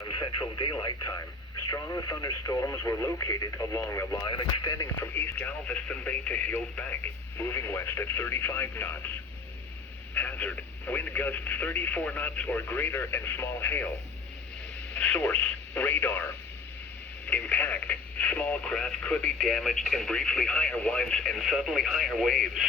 On Central Daylight Time, strong thunderstorms were located along the line extending from East Galveston Bay to Heald Bank, moving west at 35 knots. Hazard, wind gusts 34 knots or greater and small hail. Source, radar. Impact, small craft could be damaged and briefly higher winds and suddenly higher waves.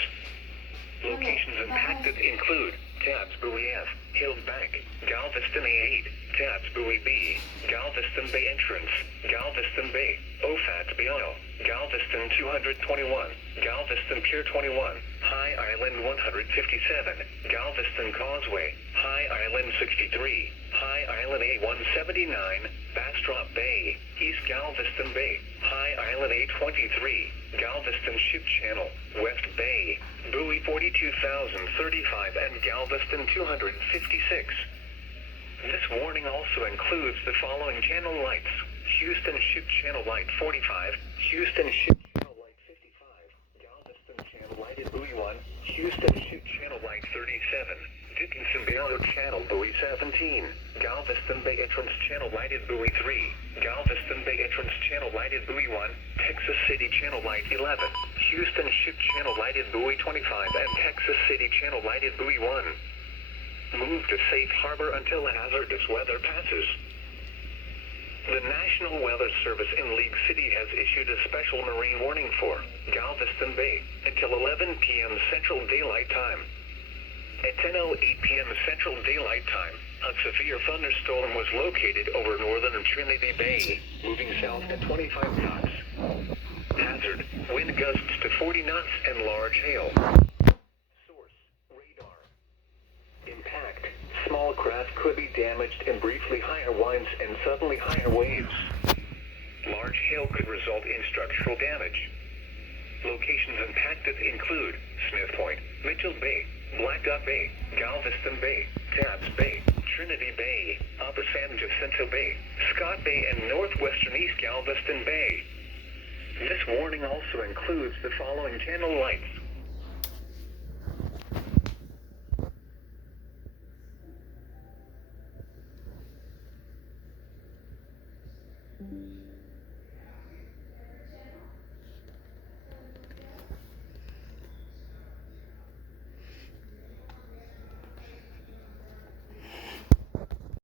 Locations impacted include Tabs Buoy F, Heald Bank, Galveston A8, Tabs Buoy B, Galveston Bay Entrance, Galveston Bay, Ofats Oil, Galveston 221, Galveston Pier 21, High Island 157, Galveston Causeway, High Island 63, High Island A179, Bastrop Bay, East Galveston Bay, High Island A23, Galveston Ship Channel, West Bay, Buoy 42,035 and Galveston 256. This warning also includes the following channel lights: Houston Ship Channel Light 45, Houston Ship Channel Light 55, Galveston Channel Lighted Buoy 1, Houston Ship Channel Light 37, Dickinson Bay Auto Channel Buoy 17, Galveston Bay Entrance Channel Lighted Buoy 3, Galveston Bay Entrance Channel Lighted Buoy 1, Texas City Channel Light 11, Houston Ship Channel Lighted Buoy 25 and Texas City Channel Lighted Buoy 1. Move to safe harbor until hazardous weather passes. The National Weather Service in League City has issued a special marine warning for Galveston Bay until 11 p.m. Central Daylight Time. At 10:08 p.m. Central Daylight Time, a severe thunderstorm was located over northern Trinity Bay, moving south at 25 knots. Hazard, wind gusts to 40 knots and large hail. Source, radar. Impact, small craft could be damaged and briefly higher winds and suddenly higher waves. Large hail could result in structural damage. Locations impacted include Smith Point, Mitchell Bay, Blacktop Bay, Galveston Bay, Tabs Bay, Trinity Bay, Upper San Jacinto Bay, Scott Bay, and northwestern East Galveston Bay. This warning also includes the following channel lights: